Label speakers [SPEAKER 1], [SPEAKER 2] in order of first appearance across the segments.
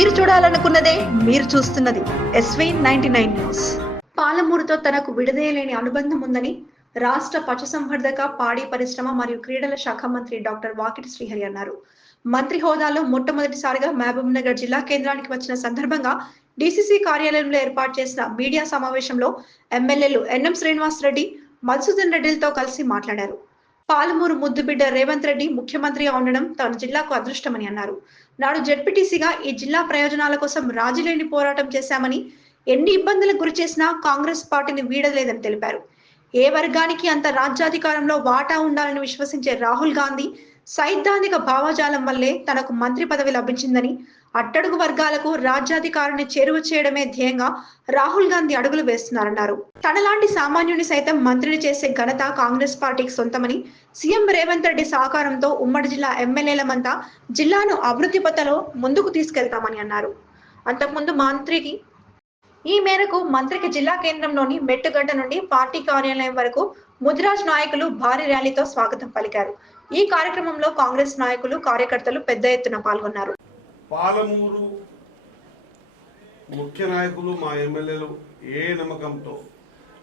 [SPEAKER 1] మీరు చూడాలనుకున్నదే మీరు చూస్తున్నది S V ninety nine news పాలమూరుతో తనకు విడదీయలేని అనుబంధం ఉందని రాష్ట్ర పశుసంవర్ధక పాడి పరిశ్రమ మరియు క్రీడల శాఖ మంత్రి డాక్టర్ వాకిటి శ్రీహరి అన్నారు. మంత్రి హోదాలో మొట్టమొదటిసారిగా మహబూబ్ నగర్ జిల్లా కేంద్రానికి వచ్చిన సందర్భంగా డీసీసీ కార్యాలయంలో ఏర్పాటు చేసిన మీడియా సమావేశంలో ఎమ్మెల్యేలు ఎన్ఎం శ్రీనివాస్ రెడ్డి మధుసూదన్ రెడ్డిలతో కలిసి మాట్లాడారు. పాలమూరు ముద్దుబిడ్డ రేవంత్ రెడ్డి ముఖ్యమంత్రిగా ఉండడం తన జిల్లాకు అదృష్టమని అన్నారు. నాడు జడ్పీటీసీగా ఈ జిల్లా ప్రయోజనాల కోసం రాజీలేని పోరాటం చేశామని ఎన్ని ఇబ్బందులకు గురి చేసినా కాంగ్రెస్ పార్టీని వీడలేదని తెలిపారు. ఏ వర్గానికి అంత రాజ్యాధికారంలో వాటా ఉండాలని విశ్వసించే రాహుల్ గాంధీ సైద్ధాంతిక భావజాలం వల్లే తనకు మంత్రి పదవి లభించిందని అట్టడుగు వర్గాలకు రాజ్యాధికారాన్ని చేరువ చేయడమే ధ్యేయంగా రాహుల్ గాంధీ అడుగులు వేస్తున్నారన్నారు. తనలాంటి సామాన్యుని సైతం మంత్రిని చేసే ఘనత కాంగ్రెస్ పార్టీకి సొంతమని సీఎం రేవంత్ రెడ్డి సహకారంతో ఉమ్మడి జిల్లా ఎమ్మెల్యేలమంతా జిల్లాను అభివృద్ధి పథలో ముందుకు తీసుకెళ్తామని అన్నారు. అంతకుముందు మంత్రికి ఈ మేరకు మంత్రికి జిల్లా కేంద్రంలోని మెట్టుగడ్డ నుండి పార్టీ కార్యాలయం వరకు ముదిరాజ్ నాయకులు భారీ ర్యాలీతో స్వాగతం పలికారు. ఈ కార్యక్రమంలో కాంగ్రెస్ నాయకులు కార్యకర్తలు పెద్ద ఎత్తున పాల్గొన్నారు.
[SPEAKER 2] పాలమూరు ముఖ్య నాయకులు మా ఎమ్మెల్యేలు ఏ నమ్మకంతో?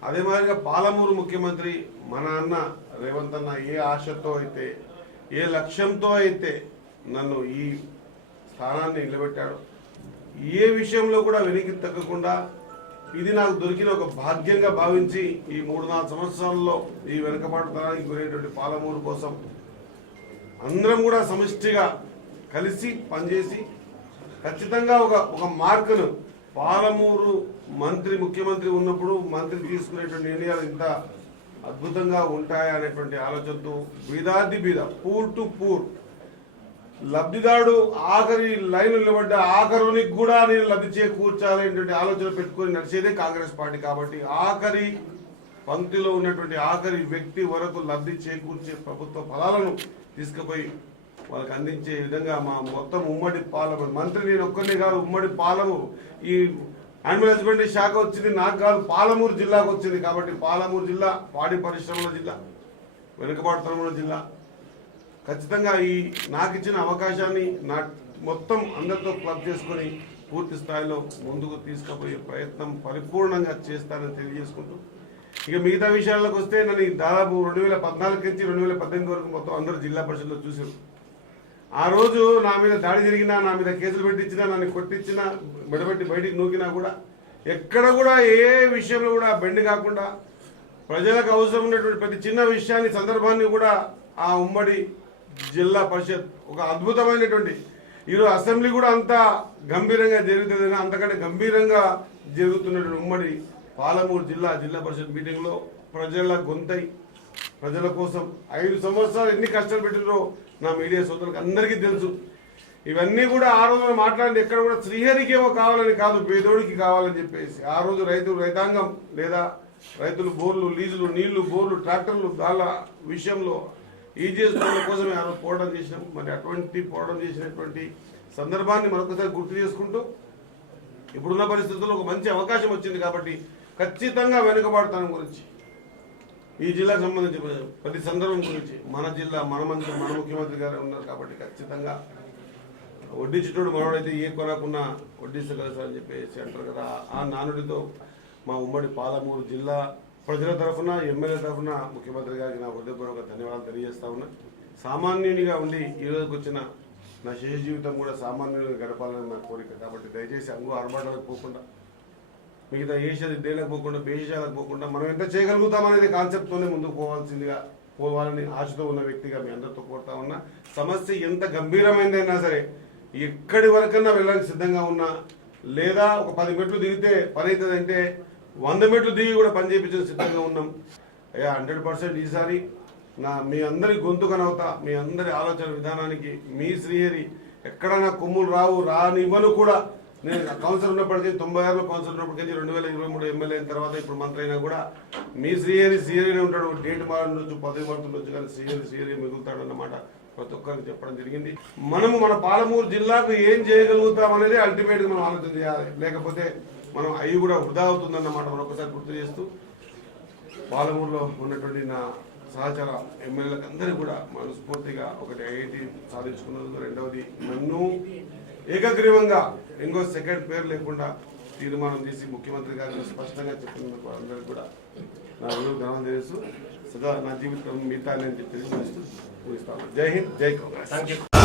[SPEAKER 2] అదే మాదిరిగా పాలమూరు ముఖ్యమంత్రి మన అన్న రేవంత్ అన్న ఏ ఆశతో అయితే ఏ లక్ష్యంతో అయితే నన్ను ఈ స్థానాన్ని నిలబెట్టాడు ఏ విషయంలో కూడా వెనక్కి తగ్గకుండా ఇది నాకు దొరికిన ఒక భాగ్యంగా భావించి ఈ మూడు నాలుగు సంవత్సరాల్లో ఈ వెనుకబాటుతనానికి గురైనటువంటి పాలమూరు కోసం అందరం కూడా సమిష్టిగా కలిసి పనిచేసి ఖచ్చితంగా ఒక ఒక మార్కును పాలమూరు మంత్రి ముఖ్యమంత్రి ఉన్నప్పుడు మంత్రి తీసుకునేటువంటి నిర్ణయాలు ఇంత అద్భుతంగా ఉంటాయా అనేటువంటి ఆలోచనతో బీదాది బీద పూర్ టు పూర్. లబ్ధిదారుడు ఆఖరి లైన్ నిలబడ్డ ఆఖరునికి కూడా నేను లబ్ధి చేకూర్చాలనేటువంటి ఆలోచన పెట్టుకొని నడిచేదే కాంగ్రెస్ పార్టీ కాబట్టి ఆఖరి పంక్తిలో ఉన్నటువంటి ఆఖరి వ్యక్తి వరకు లబ్ధి చేకూర్చే ప్రభుత్వ ఫలాలను తీసుకుపోయి వాళ్ళకి అందించే విధంగా మా మొత్తం ఉమ్మడి పాలము మంత్రి నేను ఒక్కరినే కాదు ఉమ్మడి పాలము. ఈ యానిమల్ హస్బెండరీ శాఖ వచ్చింది నాకు కాదు పాలమూరు జిల్లాకు వచ్చింది కాబట్టి పాలమూరు జిల్లా పాడి పరిశ్రమల జిల్లా వెనుకబాటుతనముల జిల్లా. ఖచ్చితంగా ఈ నాకు ఇచ్చిన అవకాశాన్ని నా మొత్తం అందరితో క్లబ్ చేసుకొని పూర్తి స్థాయిలో ముందుకు తీసుకుపోయే ప్రయత్నం పరిపూర్ణంగా చేస్తానని తెలియజేసుకుంటూ ఇక మిగతా విషయాలకు వస్తే నన్ను ఈ దాదాపు రెండు వేల పద్నాలుగు నుంచి రెండు వేల పద్దెనిమిది వరకు మొత్తం అందరూ జిల్లా పరిషత్లో చూశారు. ఆ రోజు నా మీద దాడి జరిగినా నా మీద కేసులు పెట్టించినా నన్ను కొట్టించినా బిడబెట్టి బయటికి నూకినా కూడా ఎక్కడ కూడా ఏ విషయంలో కూడా బెండ్ కాకుండా ప్రజలకు అవసరం ఉన్నటువంటి ప్రతి చిన్న విషయాన్ని సందర్భాన్ని కూడా ఆ ఉమ్మడి జిల్లా పరిషత్ ఒక అద్భుతమైనటువంటి ఈరోజు అసెంబ్లీ కూడా అంత గంభీరంగా జరుగుతుంది అంతకంటే గంభీరంగా జరుగుతున్నటువంటి ఉమ్మడి పాలమూరు జిల్లా జిల్లా పరిషత్ మీటింగ్లో ప్రజల గొంతై ప్రజల కోసం ఐదు సంవత్సరాలు ఎన్ని కష్టాలు పెట్టినో నా మీడియా సోదరులకు అందరికీ తెలుసు. ఇవన్నీ కూడా ఆ రోజు మాట్లాడింది ఎక్కడ కూడా శ్రీహరికి ఏమో కావాలని కాదు పేదోడికి కావాలని చెప్పేసి. ఆ రోజు రైతు రైతాంగం లేదా రైతులు బోర్లు లీజులు నీళ్ళు బోర్లు ట్రాక్టర్లు దాళ్ళ విషయంలో ఈ చేసుకోవడం కోసమే ఆ రోజు పోరాటం చేసినాం. మరి అటువంటి పోరాటం చేసినటువంటి సందర్భాన్ని మరొకసారి గుర్తు చేసుకుంటూ ఇప్పుడున్న పరిస్థితుల్లో ఒక మంచి అవకాశం వచ్చింది కాబట్టి ఖచ్చితంగా వెనుకబడతాం గురించి. ఈ జిల్లాకు సంబంధించి ప్రతి సందర్భం గురించి మన జిల్లా మన మంత్రి మన ముఖ్యమంత్రి గారు ఉన్నారు కాబట్టి ఖచ్చితంగా వడ్డించేటోడు మనోడైతే ఏ కొనకున్నా వడ్డిస్తగలసారని చెప్పేసి అంటారు కదా. ఆ నానుడితో మా ఉమ్మడి పాలమూరు జిల్లా ప్రజల తరఫున ఎమ్మెల్యే తరఫున ముఖ్యమంత్రి గారికి నా హృదయపూర్వక ధన్యవాదాలు తెలియజేస్తా ఉన్నా. సామాన్యునిగా ఉండి ఈ రోజుకి వచ్చిన నా శేష జీవితం కూడా సామాన్యునిగా గడపాలని నా కోరిక. కాబట్టి దయచేసి అంగు ఆర్భాటాలకు పోకుండా మిగతా ఏషియా దేలకు పోకుండా బేషియాలకు పోకుండా మనం ఎంత చేయగలుగుతాం అనేది కాన్సెప్ట్తోనే ముందుకు పోవాల్సిందిగా పోవాలని ఆశతో ఉన్న వ్యక్తిగా మీ అందరితో కోరుతా ఉన్నా. సమస్య ఎంత గంభీరమైందైనా సరే ఎక్కడి వరకన్నా వెళ్ళడానికి సిద్ధంగా ఉన్నా లేదా ఒక పది మెట్లు దిగితే పని అవుతుందంటే వంద మెట్లు దిగి కూడా పని చేయించడం సిద్ధంగా ఉన్నాం. అయ్యా హండ్రెడ్ పర్సెంట్ ఈసారి నా మీ అందరి గొంతు కనవుతా మీ అందరి ఆలోచన విధానానికి మీ శ్రీహరి ఎక్కడైనా కొమ్ములు రావు రానివ్వను కూడా నేను కౌన్సిల్ ఉన్నప్పటికీ తొంభై ఆరులో కౌన్సిల్ ఉన్నప్పటికీ రెండు వేల ఇరవై మూడు ఎమ్మెల్యే అయిన తర్వాత ఇప్పుడు మంత్రి అయినా కూడా మీ సీఎని సీఎనే ఉంటాడు. డేట్ మారుండొచ్చు పదవి మారుతుండొచ్చు కానీ సీఎని శ్రీహరి మిగులుతాడు అన్నమాట. ప్రతి ఒక్కరికి చెప్పడం జరిగింది. మనము మన పాలమూరు జిల్లాకు ఏం చేయగలుగుతాం అనేది అల్టిమేట్గా మనం ఆలోచన చేయాలి. లేకపోతే మనం అవి కూడా వృధా అవుతుందన్నమాట మనం ఒకసారి గుర్తు చేస్తూ పాలమూరులో ఉన్నటువంటి నా సహచర ఎమ్మెల్యేలకు అందరికీ కూడా మనస్ఫూర్తిగా ఒకటి ఐఐటి సాధించుకున్నందుకు రెండవది నన్ను ఏకగ్రీవంగా ఇంకో సెకండ్ పేరు లేకుండా తీర్మానం చేసి ముఖ్యమంత్రి గారు స్పష్టంగా చెప్పినందుకు అందరికీ కూడా నా విలువ ఘనం తెలుసు. సదా నా జీవితం మిగతా నేను చెప్పేసి ముగిస్తాను. జై హింద్ జై కాంగ్రెస్.